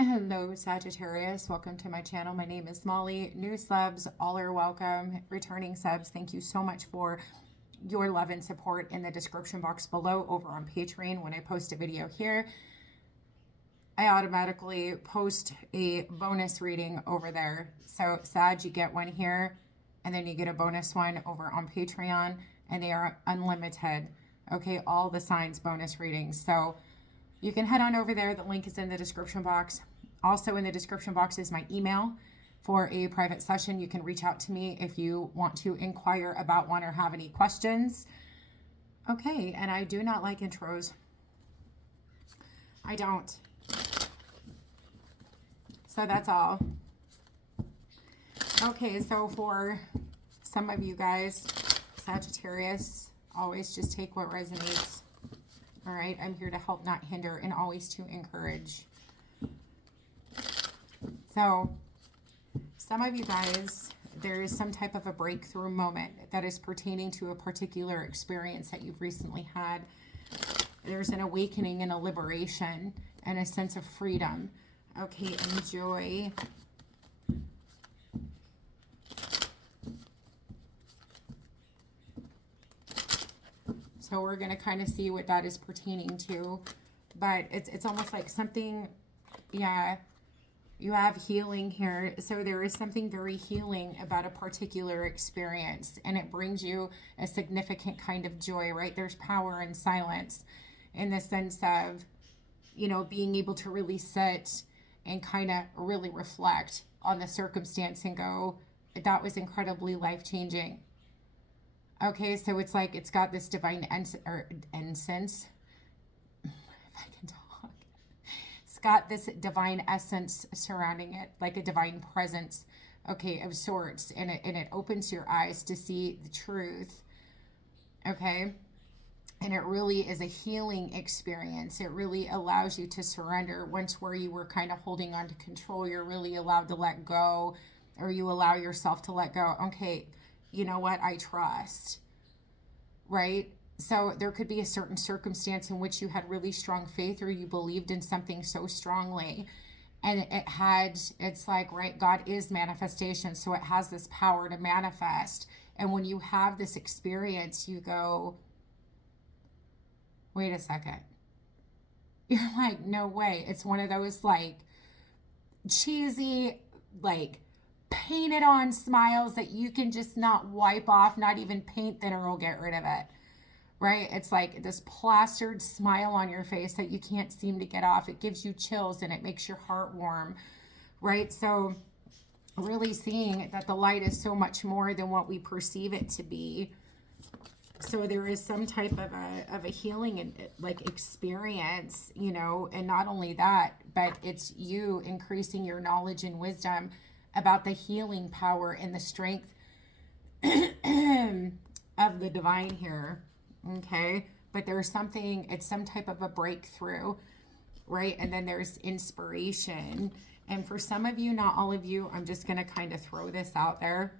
Hello, Sagittarius. Welcome to my channel. My name is Molly. New subs, all are welcome. Returning subs, thank you so much for your love and support in the description box below over on Patreon. When I post a video here, I automatically post a bonus reading over there. So, Sag, you get one here, and then you get a bonus one over on Patreon, and they are unlimited. Okay, all the signs bonus readings. So, you can head on over there. The link is in the description box. Also in the description box is my email for a private session. You can reach out to me if you want to inquire about one or have any questions. Okay, and I do not like intros. I don't. So that's all. Okay, so for some of you guys, Sagittarius, always just take what resonates. All right, I'm here to help, not hinder, and always to encourage. So, some of you guys, there is some type of a breakthrough moment that is pertaining to a particular experience that you've recently had. There's an awakening and a liberation and a sense of freedom. Okay, enjoy. So we're going to kind of see what that is pertaining to. But it's almost like something, yeah, you have healing here. So there is something very healing about a particular experience. And it brings you a significant kind of joy, right? There's power in silence in the sense of, you know, being able to really sit and kind of really reflect on the circumstance and go, that was incredibly life-changing. Okay, so it's like it's got this divine essence. If I can talk. It's got this divine essence surrounding it, like a divine presence, okay, of sorts. And it opens your eyes to see the truth, okay? And it really is a healing experience. It really allows you to surrender. Once where you were kind of holding on to control, you're really allowed to let go, or you allow yourself to let go. Okay, you know what, I trust, right? So there could be a certain circumstance in which you had really strong faith, or you believed in something so strongly, and it's like, right, God is manifestation, so it has this power to manifest. And when you have this experience, you go, wait a second. You're like, no way. It's one of those like cheesy, like painted on smiles that you can just not wipe off. Not even paint thinner will get rid of it, right? It's like this plastered smile on your face that you can't seem to get off. It gives you chills and it makes your heart warm, right? So really seeing that the light is so much more than what we perceive it to be. So there is some type of a healing and like experience, you know, and not only that, but it's you increasing your knowledge and wisdom about the healing power and the strength of the divine here, okay? But there's something, it's some type of a breakthrough, right? And then there's inspiration. And for some of you, not all of you, I'm just going to kind of throw this out there.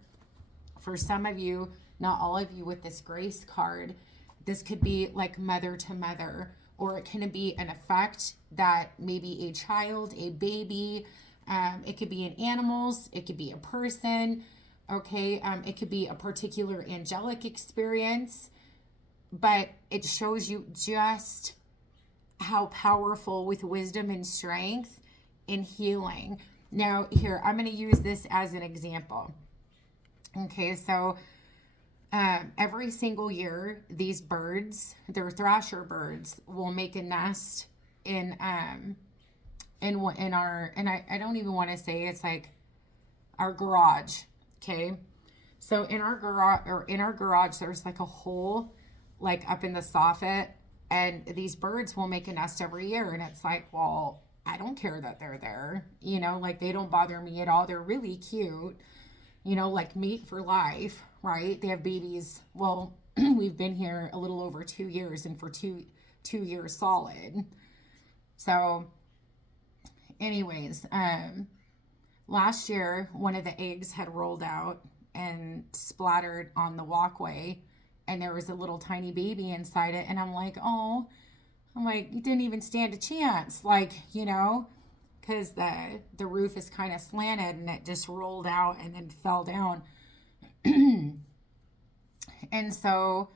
For some of you, not all of you with this grace card, this could be like mother to mother, or it can be an effect that maybe a child, a baby, it could be in animals, it could be a person, okay? It could be a particular angelic experience, but it shows you just how powerful with wisdom and strength in healing. Now, here, I'm going to use this as an example. Okay, so every single year, these birds, they're thrasher birds, will make a nest in our, and I don't even want to say it's like our garage, okay? So in our garage, there's like a hole like up in the soffit, and these birds will make a nest every year. And it's like, well, I don't care that they're there, you know, like they don't bother me at all. They're really cute, you know, like mate for life, right? They have babies. Well, we've been here a little over 2 years, and for two years solid. So anyways, last year, one of the eggs had rolled out and splattered on the walkway, and there was a little tiny baby inside it. And I'm like, oh, I'm like, you didn't even stand a chance. Like, you know, because the roof is kind of slanted and it just rolled out and then fell down. And so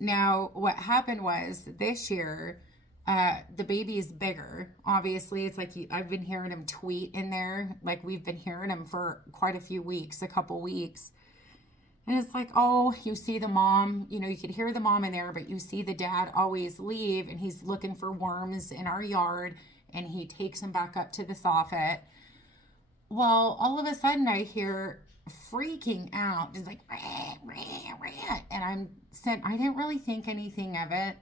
now what happened was this year, the baby is bigger. Obviously, it's like I've been hearing him tweet in there. Like we've been hearing him for quite a few weeks, a couple weeks. And it's like, oh, you see the mom, you know, you could hear the mom in there, but you see the dad always leave and he's looking for worms in our yard and he takes them back up to the soffit. Well, all of a sudden I hear freaking out, just like, rah, rah, rah. And I didn't really think anything of it,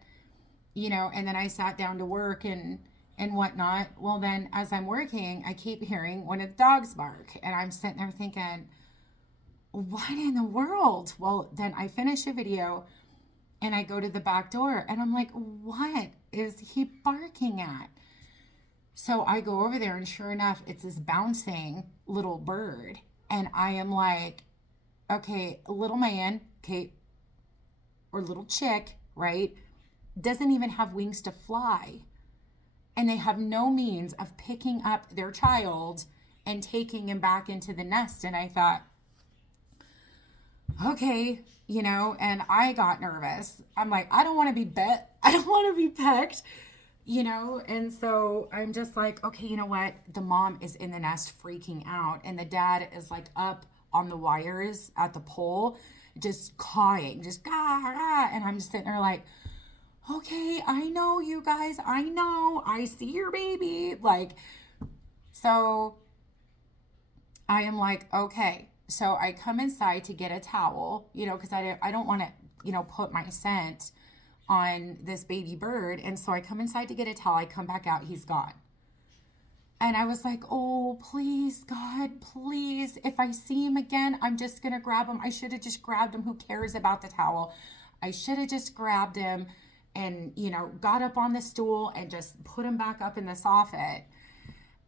you know, and then I sat down to work and whatnot. Well, then as I'm working, I keep hearing one of the dogs bark and I'm sitting there thinking, what in the world? Well, then I finish a video and I go to the back door and I'm like, what is he barking at? So I go over there and sure enough, it's this bouncing little bird. And I am like, okay, little man, okay, or little chick, right, doesn't even have wings to fly. And they have no means of picking up their child and taking him back into the nest. And I thought, okay, you know, and I got nervous. I'm like, I don't want to be bit. I don't want to be pecked, you know? And so I'm just like, okay, you know what? The mom is in the nest freaking out and the dad is like up on the wires at the pole, just cawing, just gah. And I'm just sitting there like, okay, I know you guys. I know. I see your baby. Like, so I am like, okay. So I come inside to get a towel, you know, because I don't want to, you know, put my scent on this baby bird. And so I come inside to get a towel. I come back out. He's gone. And I was like, oh, please, God, please. If I see him again, I'm just going to grab him. I should have just grabbed him. Who cares about the towel? I should have just grabbed him and, you know, got up on the stool and just put him back up in the soffit.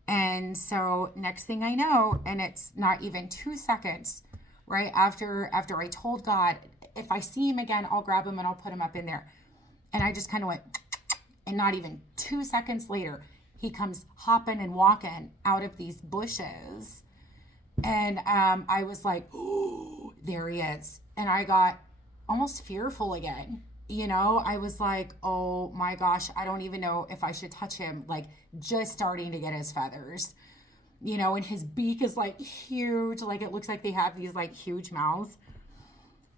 And so next thing I know, and it's not even 2 seconds, right after I told God, if I see him again, I'll grab him and I'll put him up in there. And I just kind of went, and not even 2 seconds later, he comes hopping and walking out of these bushes. And I was like, oh, there he is. And I got almost fearful again. You know, I was like, oh my gosh, I don't even know if I should touch him. Like just starting to get his feathers, you know, and his beak is like huge. Like it looks like they have these like huge mouths.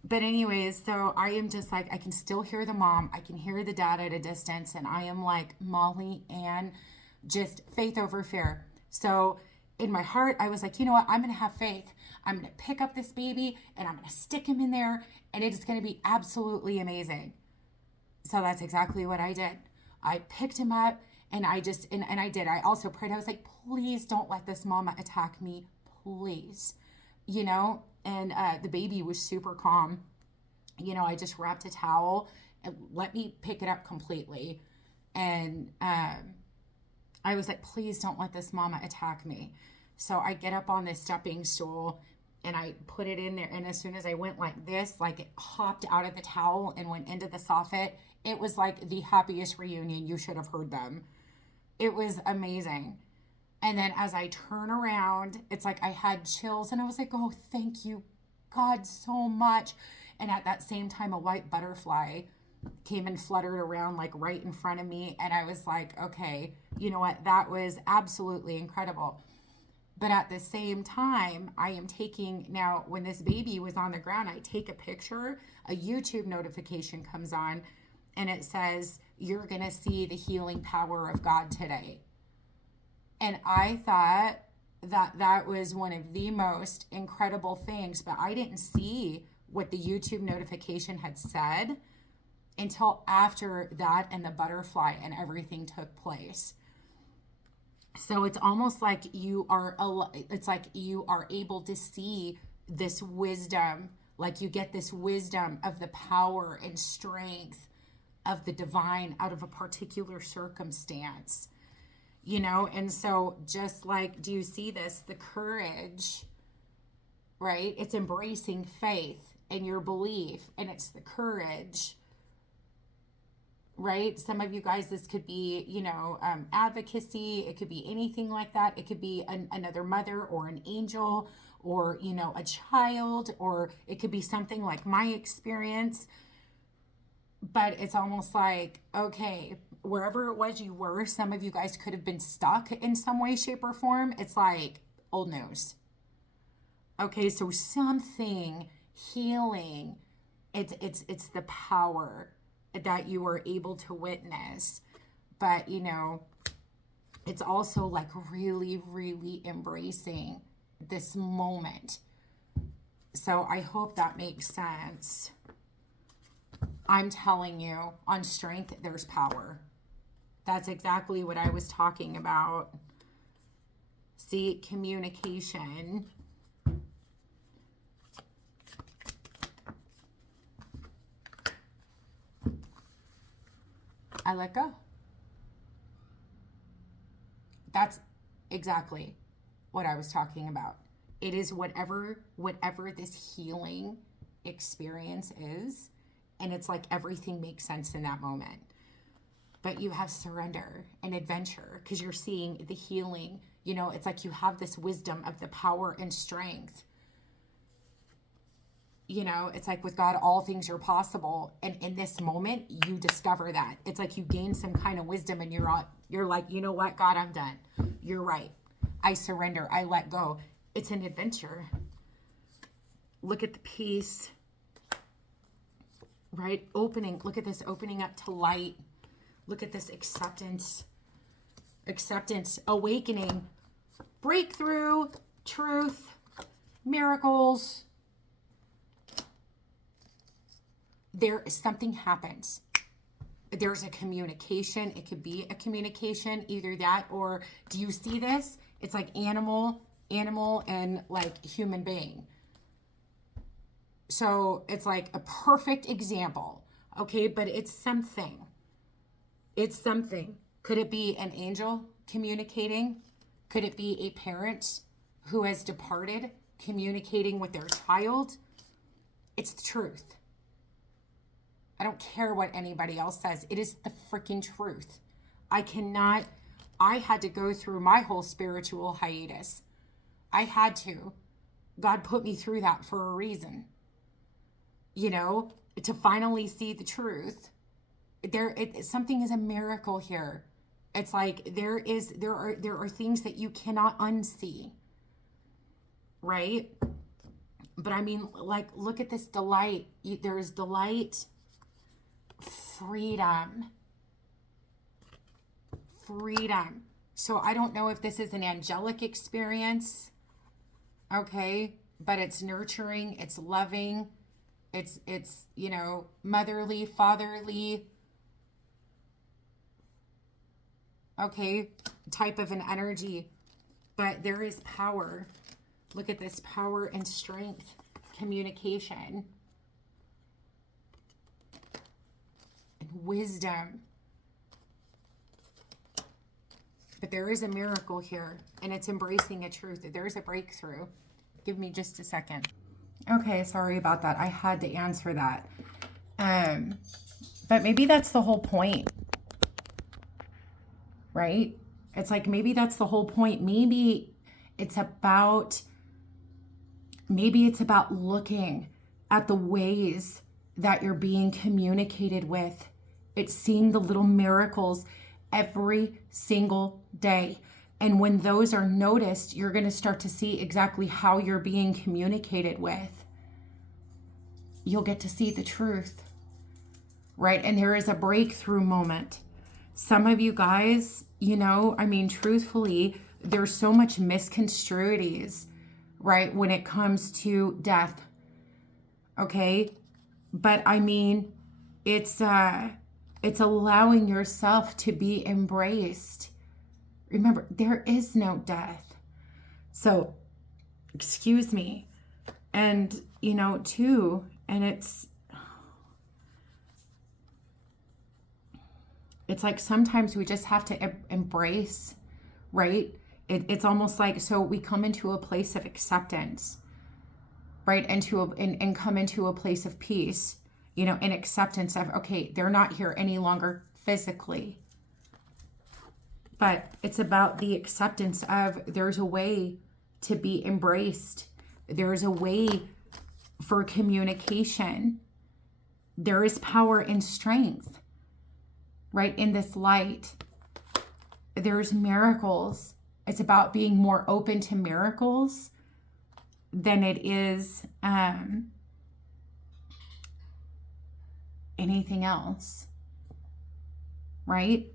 But anyways, so I am just like, I can still hear the mom. I can hear the dad at a distance. And I am like, Molly Ann, just faith over fear. So in my heart, I was like, you know what? I'm going to have faith. I'm going to pick up this baby and I'm going to stick him in there. And it is going to be absolutely amazing. So that's exactly what I did. I picked him up and I just, and I did. I also prayed. I was like, please don't let this mama attack me. Please. You know, and the baby was super calm. You know, I just wrapped a towel and let me pick it up completely. And I was like, please don't let this mama attack me. So I get up on this stepping stool and I put it in there. And as soon as I went like this, like it hopped out of the towel and went into the soffit. It was like the happiest reunion. You should have heard them. It was amazing. And then as I turn around, it's like I had chills and I was like, oh, thank you, God, so much. And at that same time, a white butterfly came and fluttered around like right in front of me. And I was like, okay, you know what? That was absolutely incredible. But at the same time, I am taking, now when this baby was on the ground, I take a picture, a YouTube notification comes on, and it says, you're going to see the healing power of God today. And I thought that was one of the most incredible things, but I didn't see what the YouTube notification had said until after that and the butterfly and everything took place. So it's almost like it's like you are able to see this wisdom, like you get this wisdom of the power and strength of the divine out of a particular circumstance, you know? And so just like, do you see this? The courage, right? It's embracing faith and your belief, and it's the courage right? Some of you guys, this could be, you know, advocacy. It could be anything like that. It could be another mother or an angel or, you know, a child, or it could be something like my experience. But it's almost like, okay, wherever it was you were, some of you guys could have been stuck in some way, shape, or form. It's like old news. Okay, so something healing. It's the power that you were able to witness. But, you know, it's also like really, really embracing this moment. So I hope that makes sense. I'm telling you, on strength, there's power. That's exactly what I was talking about. See, communication. I let go. That's exactly what I was talking about. It is whatever this healing experience is, and it's like everything makes sense in that moment. But you have surrender and adventure because you're seeing the healing. You know, it's like you have this wisdom of the power and strength. You know, it's like with God, all things are possible. And in this moment, you discover that. It's like you gain some kind of wisdom and you're like, you know what, God, I'm done. You're right. I surrender. I let go. It's an adventure. Look at the peace, right? Opening. Look at this opening up to light. Look at this acceptance, awakening, breakthrough, truth, miracles. There is something happens. There's a communication. It could be a communication, either that or do you see this? It's like animal and like human being. So it's like a perfect example. Okay, but it's something. It's something. Could it be an angel communicating? Could it be a parent who has departed communicating with their child? It's the truth. I don't care what anybody else says. It is the freaking truth. I had to go through my whole spiritual hiatus. I had to. God put me through that for a reason. You know, to finally see the truth. Something is a miracle here. It's like there are things that you cannot unsee. Right? But I mean, like, look at this delight. There's delight, freedom. So I don't know if this is an angelic experience. Okay, but it's nurturing, it's loving, it's you know, motherly, fatherly. Okay, type of an energy, but there is power. Look at this power and strength, communication, and wisdom. But there is a miracle here, and it's embracing a truth. There is a breakthrough. Give me just a second. Okay, sorry about that. I had to answer that. But maybe that's the whole point. Right? It's like maybe that's the whole point. Maybe it's about looking at the ways that you're being communicated with. It's seeing the little miracles every single day. And when those are noticed, you're going to start to see exactly how you're being communicated with. You'll get to see the truth, right? And there is a breakthrough moment. Some of you guys, you know, I mean, truthfully, there's so much misconstruities, right, when it comes to death, okay? But I mean, it's allowing yourself to be embraced. Remember, there is no death. So, excuse me. And, you know, too, and it's like sometimes we just have to embrace, right? It's almost like, so we come into a place of acceptance, right? And come into a place of peace, you know, and acceptance of, okay, they're not here any longer. physically. But it's about the acceptance of there's a way to be embraced. There's a way for communication. There is power and strength, right? In this light, there's miracles. It's about being more open to miracles than it is anything else, right?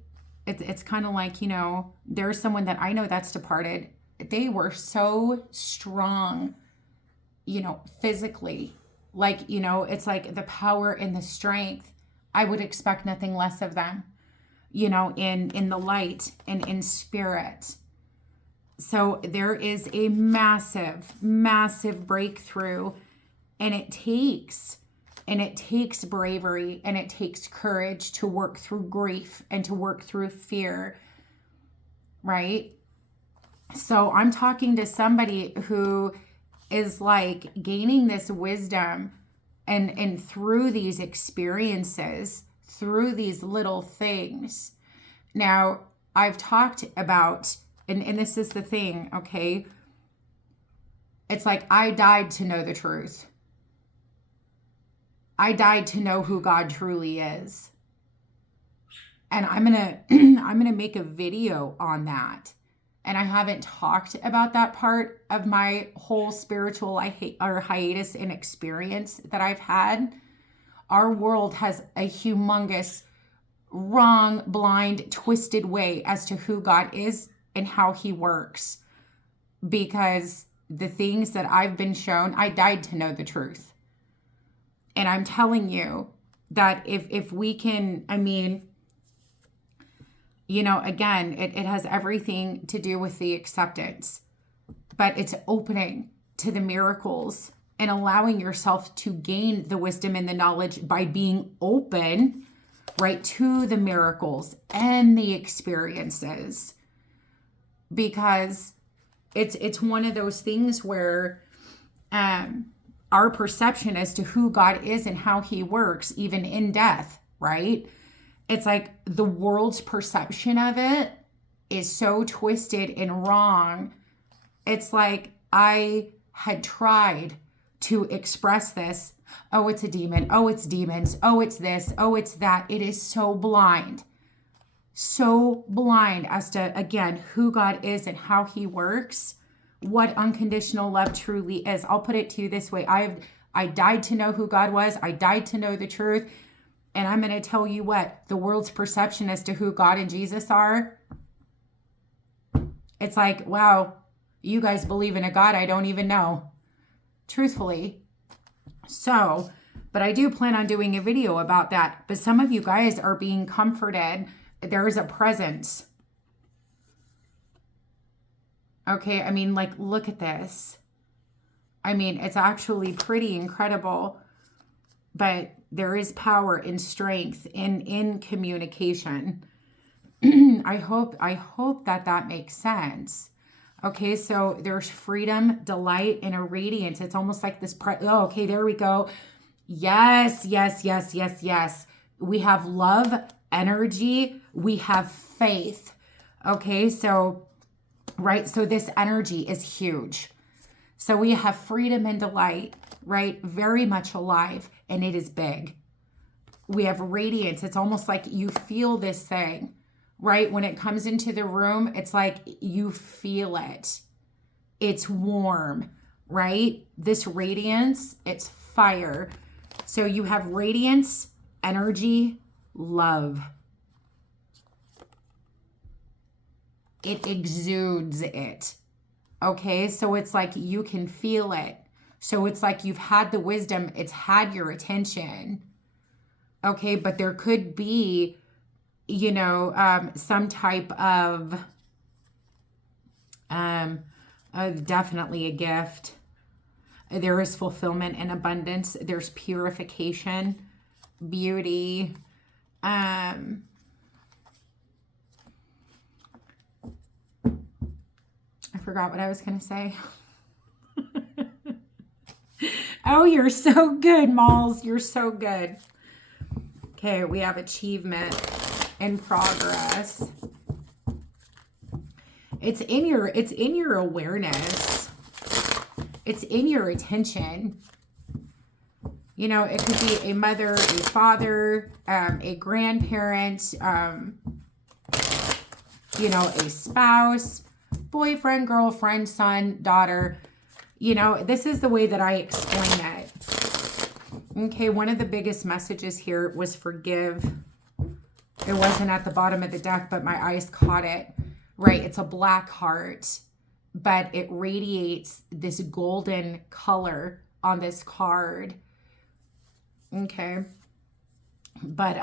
It's kind of like, you know, there's someone that I know that's departed. They were so strong, you know, physically. Like, you know, it's like the power and the strength. I would expect nothing less of them, you know, in the light and in spirit. So there is a massive, massive breakthrough, and it takes bravery and it takes courage to work through grief and to work through fear, right? So I'm talking to somebody who is like gaining this wisdom and through these experiences, through these little things. Now, I've talked about, and this is the thing, okay? It's like I died to know the truth. I died to know who God truly is. And I'm gonna make a video on that. And I haven't talked about that part of my whole spiritual hiatus and experience that I've had. Our world has a humongous, wrong, blind, twisted way as to who God is and how he works. Because the things that I've been shown, I died to know the truth. And I'm telling you that if we can, I mean, you know, again, it has everything to do with the acceptance, but it's opening to the miracles and allowing yourself to gain the wisdom and the knowledge by being open, right, to the miracles and the experiences. Because it's one of those things where our perception as to who God is and how he works, even in death, right? It's like the world's perception of it is so twisted and wrong. It's like I had tried to express this. Oh, it's a demon. Oh, it's demons. Oh, it's this. Oh, it's that. It is so blind. So blind as to, again, who God is and how he works. What unconditional love truly is. I'll put it to you this way. I died to know who God was. I died to know the truth. And I'm going to tell you what, the world's perception as to who God and Jesus are. It's like, wow, you guys believe in a God I don't even know. Truthfully. So, but I do plan on doing a video about that. But some of you guys are being comforted. There is a presence. Okay, I mean, like, look at this. I mean, it's actually pretty incredible, but there is power and strength in communication. I hope that makes sense. Okay, so there's freedom, delight, and a radiance. It's almost like this. Okay, there we go. Yes, yes, yes, yes, yes. We have love, energy. We have faith. Okay, so... right? So this energy is huge. So we have freedom and delight, right? Very much alive, and it is big. We have radiance. It's almost like you feel this thing, right? When it comes into the room, it's like you feel it. It's warm, right? This radiance, it's fire. So you have radiance, energy, love. It exudes it. Okay, so it's like you can feel it. So it's like you've had the wisdom, it's had your attention. Okay, but there could be, you know, some type of, definitely a gift. There is fulfillment and abundance. There's purification, beauty, I forgot what I was going to say. Oh, you're so good, Malls. You're so good. Okay, we have achievement. in progress. It's in your awareness. It's in your attention. You know, it could be a mother, a father, a grandparent, you know, a spouse, boyfriend, girlfriend, son, daughter. You know, this is the way that I explain it. Okay, one of the biggest messages here was forgive. It wasn't at the bottom of the deck, but my eyes caught it. Right, it's a black heart, but it radiates this golden color on this card. Okay, but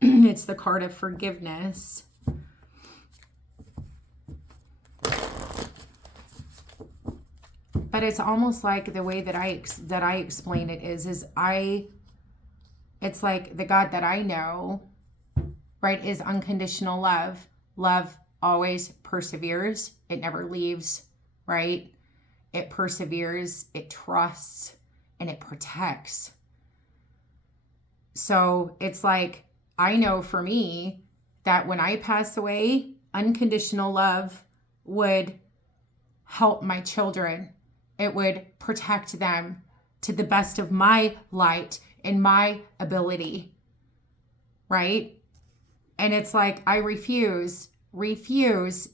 it's the card of forgiveness. But it's almost like the way that I explain it is it's like the God that I know, right, is unconditional love. Love always perseveres. It never leaves, right? It perseveres, it trusts, and it protects. So it's like, I know for me that when I pass away, unconditional love would help my children. It would protect them to the best of my light and my ability, right? And it's like, I refuse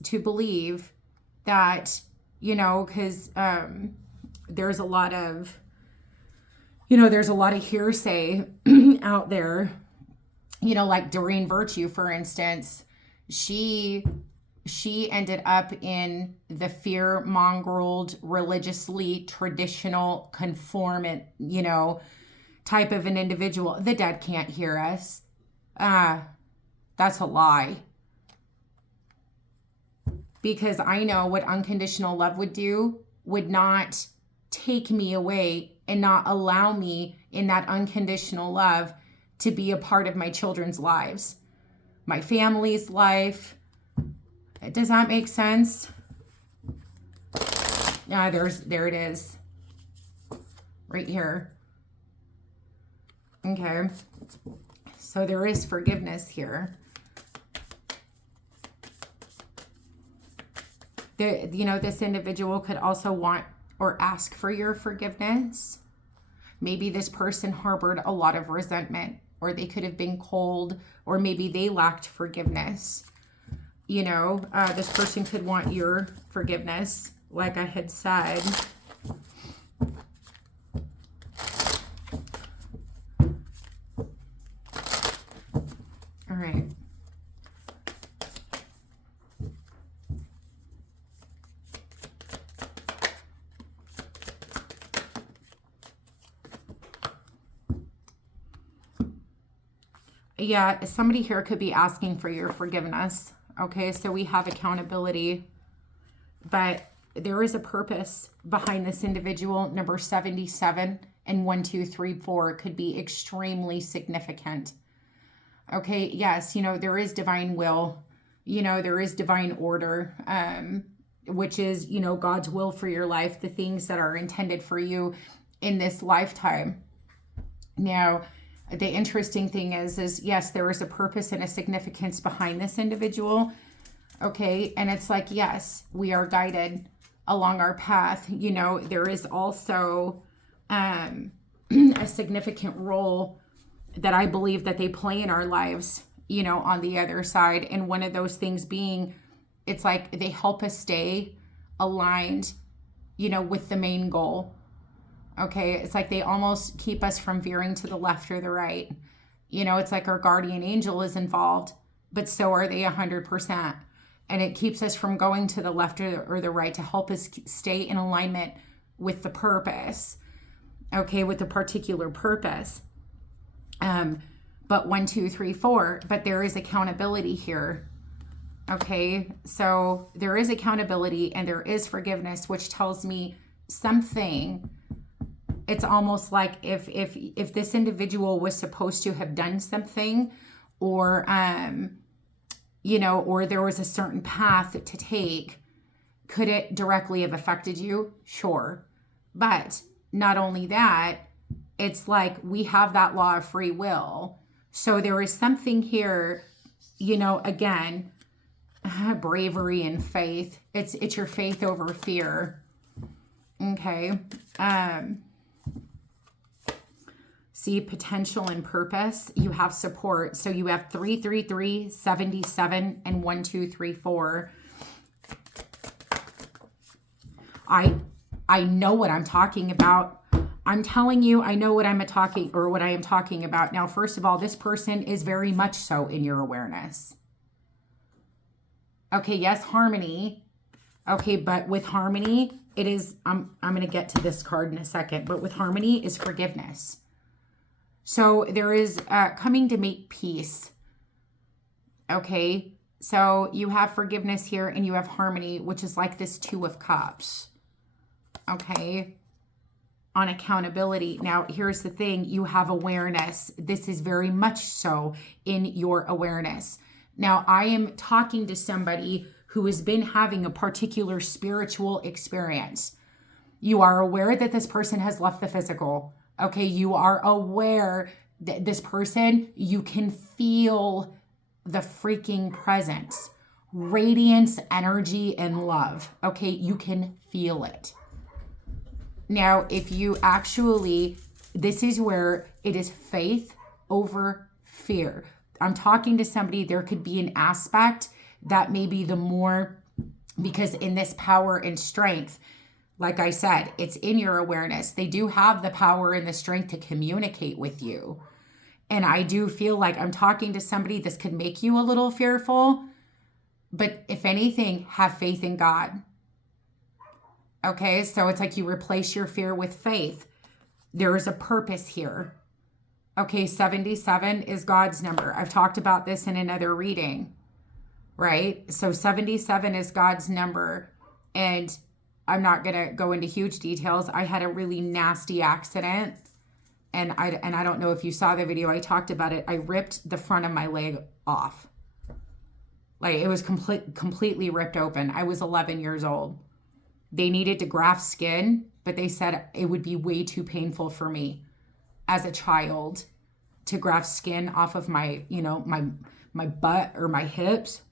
to believe that, you know, because there's a lot of hearsay out there, you know, like Doreen Virtue, for instance. She ended up in the fear-mongreled, religiously traditional, conformant, you know, type of an individual. The dead can't hear us. That's a lie. Because I know what unconditional love would do, would not take me away and not allow me in that unconditional love to be a part of my children's lives, my family's life. Does that make sense? There it is. Right here. Okay. So there is forgiveness here. You know, this individual could also want or ask for your forgiveness. Maybe this person harbored a lot of resentment, or they could have been cold, or maybe they lacked forgiveness. You know, this person could want your forgiveness, like I had said. All right. Yeah, somebody here could be asking for your forgiveness. Okay, so we have accountability, but there is a purpose behind this individual. Number 77 and 1, 2, 3, 4 could be extremely significant. Okay, yes, you know, there is divine will, you know, there is divine order, which is, you know, God's will for your life, the things that are intended for you in this lifetime. Now, the interesting thing is yes, there is a purpose and a significance behind this individual. Okay. And it's like, yes, we are guided along our path. You know, there is also a significant role that I believe that they play in our lives, you know, on the other side. And one of those things being, it's like they help us stay aligned, you know, with the main goal. Okay, it's like they almost keep us from veering to the left or the right. You know, it's like our guardian angel is involved, but so are they 100%. And it keeps us from going to the left or the right to help us stay in alignment with the purpose. Okay, with the particular purpose. But 1, 2, 3, 4, but there is accountability here. Okay, so there is accountability and there is forgiveness, which tells me something. It's almost like if this individual was supposed to have done something, or you know, or there was a certain path to take, could it directly have affected you? Sure. But not only that, it's like we have that law of free will. So there is something here you know, again, bravery and faith. It's your faith over fear. Okay. See, potential and purpose. You have support. So you have 333, 77, and 1234. I know what I'm talking about. I'm telling you, I know what I am talking about. Now, first of all, this person is very much so in your awareness. Okay, yes, harmony. Okay, but with harmony, it is, I'm going to get to this card in a second, but with harmony is forgiveness. So there is coming to make peace. Okay, so you have forgiveness here and you have harmony, which is like this Two of Cups. Okay, on accountability. Now, here's the thing. You have awareness. This is very much so in your awareness. Now, I am talking to somebody who has been having a particular spiritual experience. You are aware that this person has left the physical. Okay, you are aware that this person, you can feel the freaking presence, radiance, energy, and love. Okay, you can feel it. Now, if you actually, this is where it is faith over fear. I'm talking to somebody, there could be an aspect that may be the more, because in this power and strength, like I said, it's in your awareness. They do have the power and the strength to communicate with you. And I do feel like I'm talking to somebody, this could make you a little fearful. But if anything, have faith in God. Okay, so it's like you replace your fear with faith. There is a purpose here. Okay, 77 is God's number. I've talked about this in another reading, right? So 77 is God's number. And I'm not going to go into huge details. I had a really nasty accident. And I don't know if you saw the video. I talked about it. I ripped the front of my leg off. Like it was completely ripped open. I was 11 years old. They needed to graft skin, but they said it would be way too painful for me as a child to graft skin off of my, you know, my butt or my hips.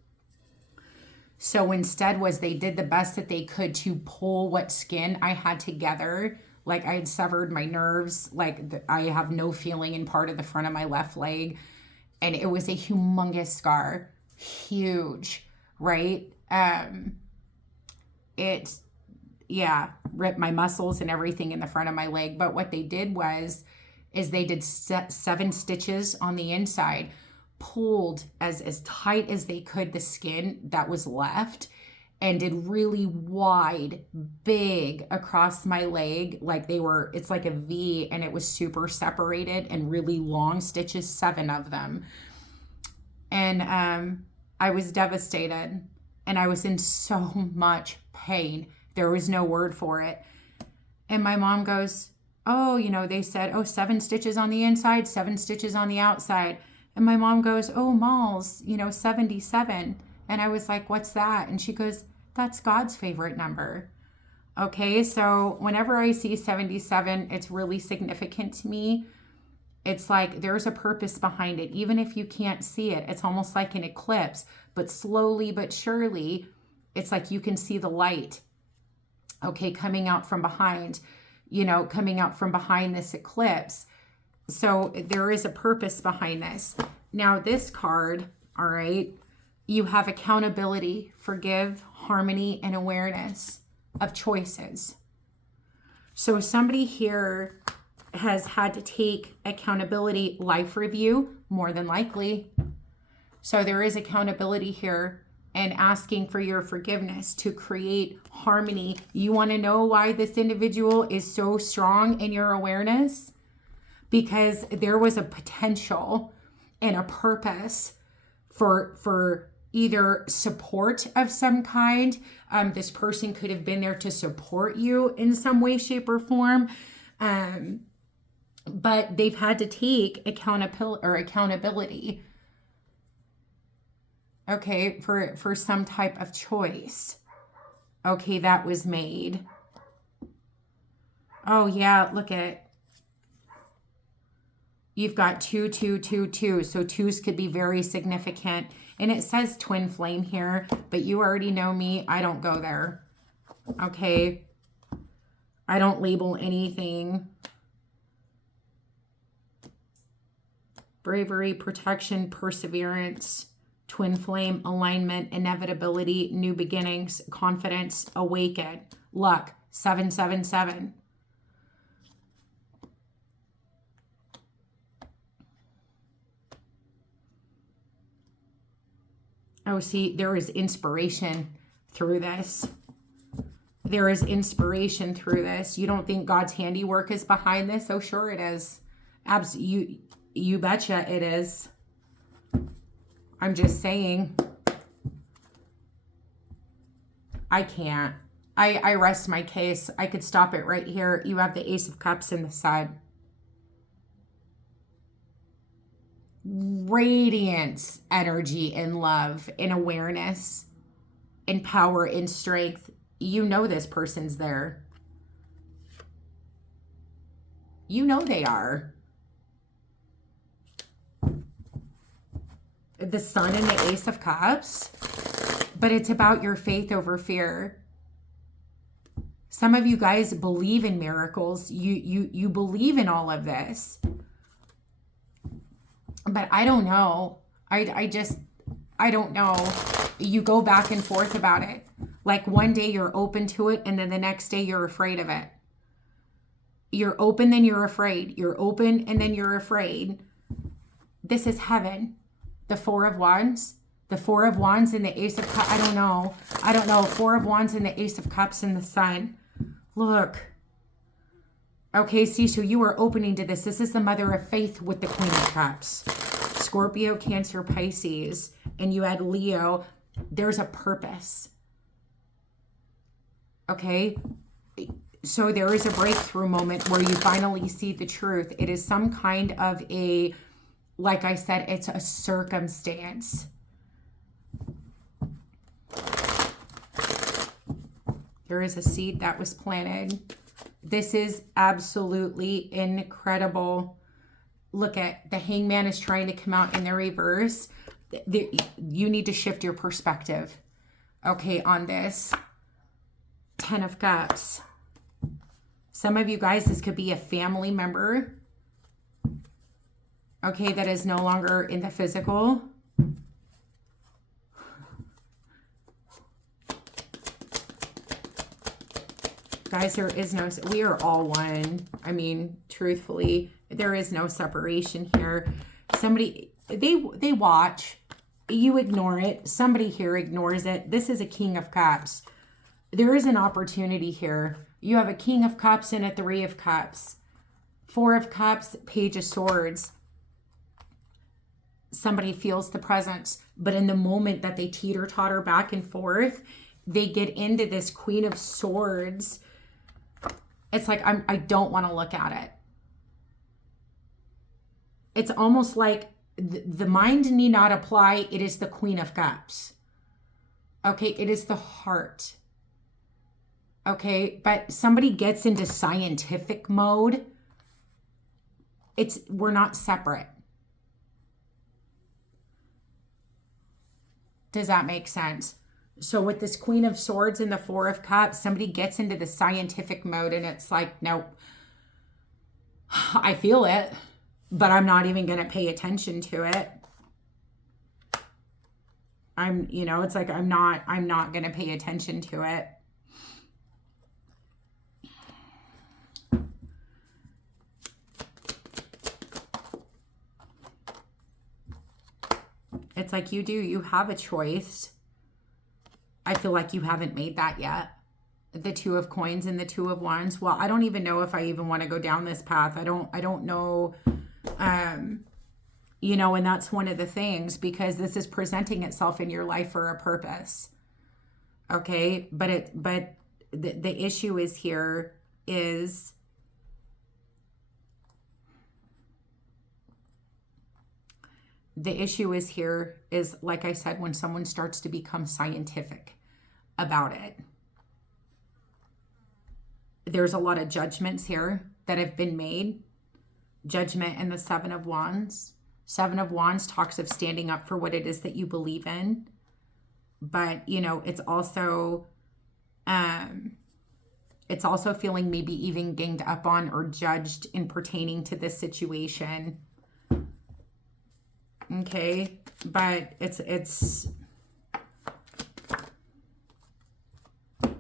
So instead they did the best that they could to pull what skin I had together. Like I had severed my nerves. Like I have no feeling in part of the front of my left leg. And it was a humongous scar. Huge, right? It ripped my muscles and everything in the front of my leg. But what they did is they did 7 stitches on the inside, pulled as tight as they could the skin that was left, and did really wide, big across my leg. Like it's like a V, and it was super separated and really long stitches, 7 of them. And I was devastated and I was in so much pain. There was no word for it. And my mom goes, oh, you know, they said, 7 stitches on the inside, 7 stitches on the outside. And my mom goes, oh, Malls, 77. And I was like, what's that? And she goes, that's God's favorite number. Okay, so whenever I see 77, it's really significant to me. It's like there's a purpose behind it. Even if you can't see it, it's almost like an eclipse. But slowly but surely, it's like you can see the light, okay, coming out from behind this eclipse. So there is a purpose behind this. Now this card, all right, you have accountability, forgive, harmony, and awareness of choices. So somebody here has had to take accountability, life review, more than likely. So there is accountability here and asking for your forgiveness to create harmony. You want to know why this individual is so strong in your awareness? Because there was a potential and a purpose for either support of some kind. This person could have been there to support you in some way, shape, or form. But they've had to take accountability, okay, for some type of choice, okay, that was made. Oh yeah, look at, You've got 2, 2, 2, 2. So twos could be very significant. And it says twin flame here, but you already know me. I don't go there. Okay. I don't label anything. Bravery, protection, perseverance, twin flame, alignment, inevitability, new beginnings, confidence, awaken, luck, 777. Oh, see, there is inspiration through this. There is inspiration through this. You don't think God's handiwork is behind this? Oh, sure it is. You betcha it is. I'm just saying. I can't. I rest my case. I could stop it right here. You have the Ace of Cups in the Sun. Radiance, energy, and love, and awareness, and power, and strength. You know this person's there. You know they are. The Sun and the Ace of Cups. But it's about your faith over fear. Some of you guys believe in miracles. You believe in all of this. But I don't know. I don't know. You go back and forth about it. Like one day you're open to it and then the next day you're afraid of it. You're open, then you're afraid. You're open and then you're afraid. This is heaven. The Four of Wands. The Four of Wands and the Ace of Cups. I don't know. I don't know. Four of Wands and the Ace of Cups and the Sun. Look. Okay, see, so you are opening to this. This is the Mother of Faith with the Queen of Cups. Scorpio, Cancer, Pisces, and you add Leo. There's a purpose. Okay? So there is a breakthrough moment where you finally see the truth. It is some kind of a, like I said, it's a circumstance. There is a seed that was planted. This is absolutely incredible. Look at the Hangman is trying to come out in the reverse. You need to shift your perspective, okay, on this. 10 of Cups. Some of you guys, this could be a family member, okay, that is no longer in the physical. Guys, there is no, we are all one. I mean, truthfully, there is no separation here. Somebody, they watch, you ignore it. Somebody here ignores it. This is a King of Cups. There is an opportunity here. You have a King of Cups and a Three of Cups. Four of Cups, Page of Swords. Somebody feels the presence, but in the moment that they teeter-totter back and forth, they get into this Queen of Swords. It's like, I don't want to look at it. It's almost like the mind need not apply. It is the Queen of Cups. Okay, it is the heart. Okay, but somebody gets into scientific mode. We're not separate. Does that make sense? So with this Queen of Swords and the Four of Cups, somebody gets into the scientific mode and it's like, nope, I feel it, but I'm not even going to pay attention to it. It's like, I'm not going to pay attention to it. It's like you have a choice. I feel like you haven't made that yet. The Two of Coins and the Two of Wands. Well, I don't even know if I even want to go down this path. I don't know. And that's one of the things, because this is presenting itself in your life for a purpose. Okay. But the issue is here is like I said, when someone starts to become scientific about it. There's a lot of judgments here that have been made. Judgment and the Seven of Wands. Seven of Wands talks of standing up for what it is that you believe in. But, you know, it's also feeling maybe even ganged up on or judged in pertaining to this situation. Okay, but it's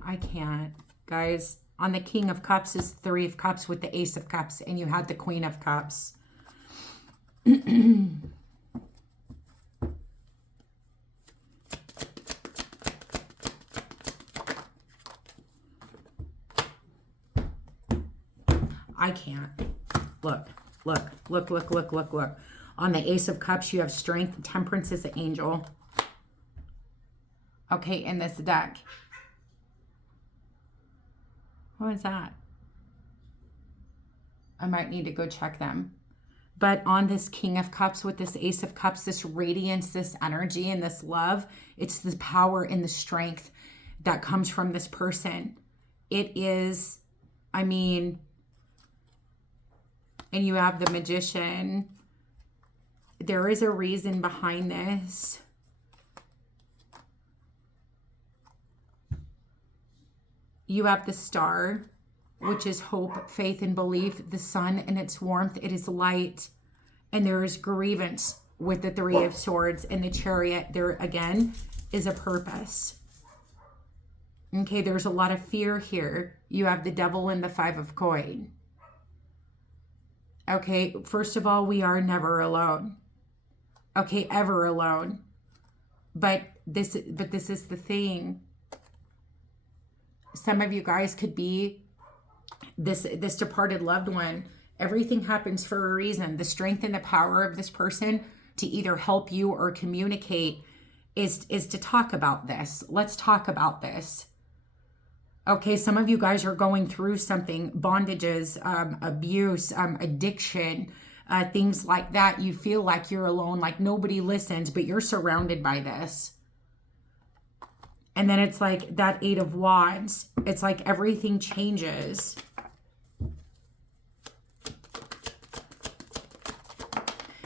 I can't, guys. On the King of Cups is Three of Cups with the Ace of Cups, and you had the Queen of Cups. I can't. Look. On the Ace of Cups, you have Strength. Temperance is the Angel. Okay, in this deck. What is that? I might need to go check them. But on this King of Cups with this Ace of Cups, this radiance, this energy, and this love, it's the power and the strength that comes from this person. It is, I mean, and you have the Magician. There is a reason behind this. You have the Star, which is hope, faith, and belief. The sun and its warmth, it is light. And there is grievance with the Three of Swords and the Chariot. There, again, is a purpose. Okay, there's a lot of fear here. You have the Devil and the Five of Coins. Okay, first of all, we are never alone. Okay, ever alone. But this is the thing. Some of you guys could be this departed loved one. Everything happens for a reason. The strength and the power of this person to either help you or communicate is to talk about this. Let's talk about this. Okay, some of you guys are going through something, bondages, abuse, addiction, things like that. You feel like you're alone, like nobody listens, but you're surrounded by this. And then it's like that Eight of Wands. It's like everything changes.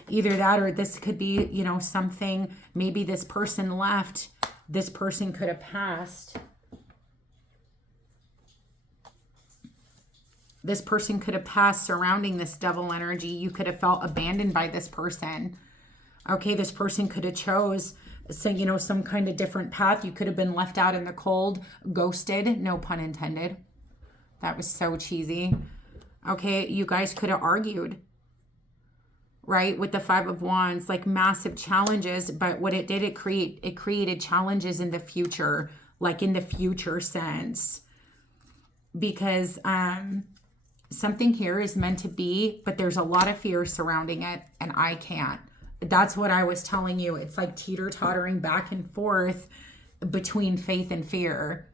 Either that or this could be, you know, something, maybe this person left. This person could have passed. This person could have passed surrounding this devil energy. You could have felt abandoned by this person. Okay, this person could have chose, so, you know, some kind of different path. You could have been left out in the cold, ghosted, no pun intended. That was so cheesy. Okay, you guys could have argued, right? With the Five of Wands, like massive challenges. But what it did, it created challenges in the future, like in the future sense. Because something here is meant to be, but there's a lot of fear surrounding it, and I can't. That's what I was telling you. It's like teeter-tottering back and forth between faith and fear.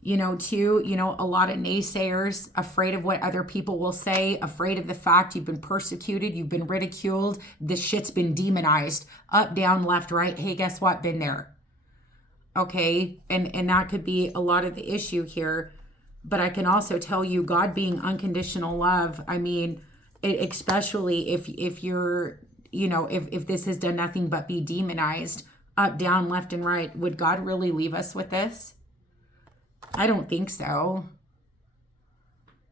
You know, too, you know, a lot of naysayers, afraid of what other people will say, afraid of the fact you've been persecuted, you've been ridiculed, this shit's been demonized, up, down, left, right. Hey, guess what? Been there. Okay, and that could be a lot of the issue here. But I can also tell you, God being unconditional love, I mean, especially if you're, you know, if this has done nothing but be demonized, up, down, left, and right, would God really leave us with this? I don't think so.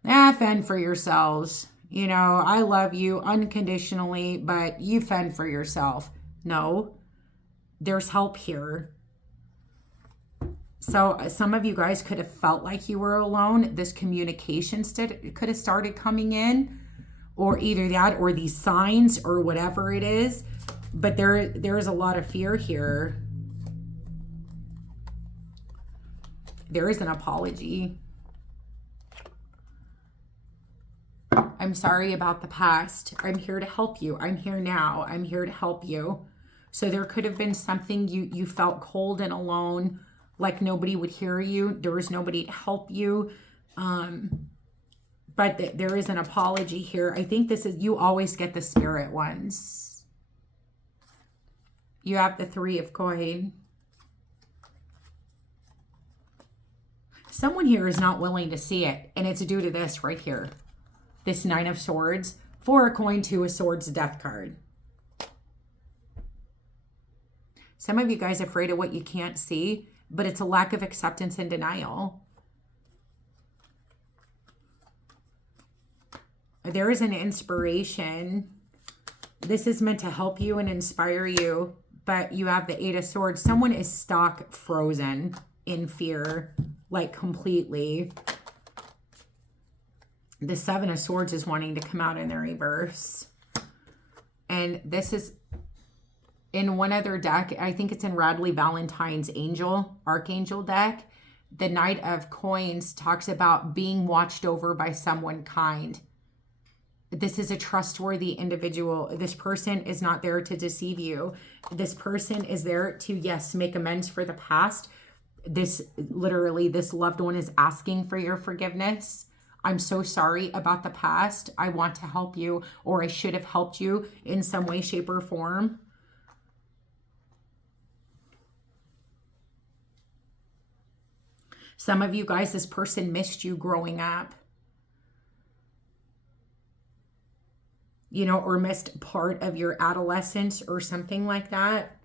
Fend for yourselves. You know, I love you unconditionally, but you fend for yourself. No, there's help here. So some of you guys could have felt like you were alone. This communication could have started coming in, or either that or these signs or whatever it is. But there is a lot of fear here. There is an apology. I'm sorry about the past. I'm here to help you. I'm here now. I'm here to help you. So there could have been something you felt cold and alone, like nobody would hear you. There was nobody to help you. But there is an apology here. I think this is, you always get the spirit ones. You have the Three of Coins. Someone here is not willing to see it, and it's due to this right here. this 9 of Swords, 4 of Coin, 2 of Swords, Death card. Some of you guys are afraid of what you can't see, but it's a lack of acceptance and denial. There is an inspiration. This is meant to help you and inspire you, but you have the 8 of Swords. Someone is stuck, frozen in fear, like completely. The 7 of Swords is wanting to come out in the reverse. And this is in one other deck. I think it's in Radley Valentine's Archangel deck. The Knight of Coins talks about being watched over by someone kind. This is a trustworthy individual. This person is not there to deceive you. This person is there to, yes, make amends for the past. This loved one is asking for your forgiveness. I'm so sorry about the past. I want to help you, or I should have helped you in some way, shape, or form. Some of you guys, this person missed you growing up. You know, or missed part of your adolescence or something like that.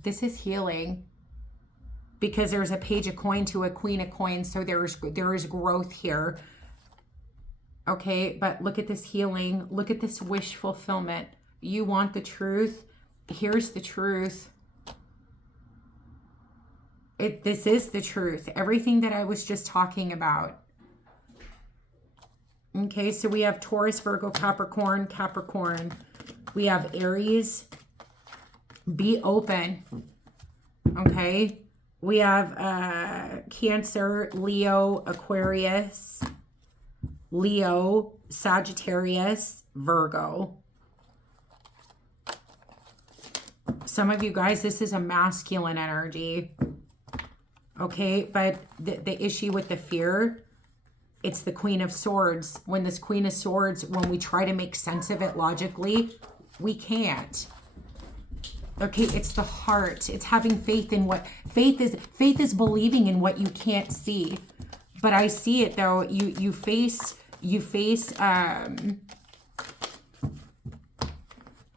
This is healing because there's a Page of Coin to a Queen of Coins. So there is growth here. Okay, but look at this healing. Look at this wish fulfillment. You want the truth. Here's the truth. This is the truth. Everything that I was just talking about. Okay, so we have Taurus, Virgo, Capricorn, Capricorn. We have Aries. Be open. Okay. We have Cancer, Leo, Aquarius, Leo, Sagittarius, Virgo. Some of you guys, this is a masculine energy. Okay, but the issue with the fear, it's the Queen of Swords. When this Queen of Swords, when we try to make sense of it logically, we can't. Okay, it's the heart. It's having faith in what faith is believing in what you can't see. But I see it though. You face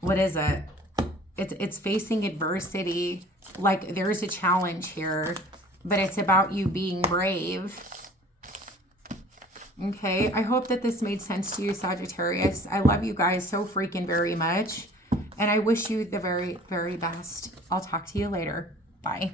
what is it? It's facing adversity. Like there's a challenge here. But it's about you being brave. Okay, I hope that this made sense to you, Sagittarius. I love you guys so freaking very much. And I wish you the very, very best. I'll talk to you later. Bye.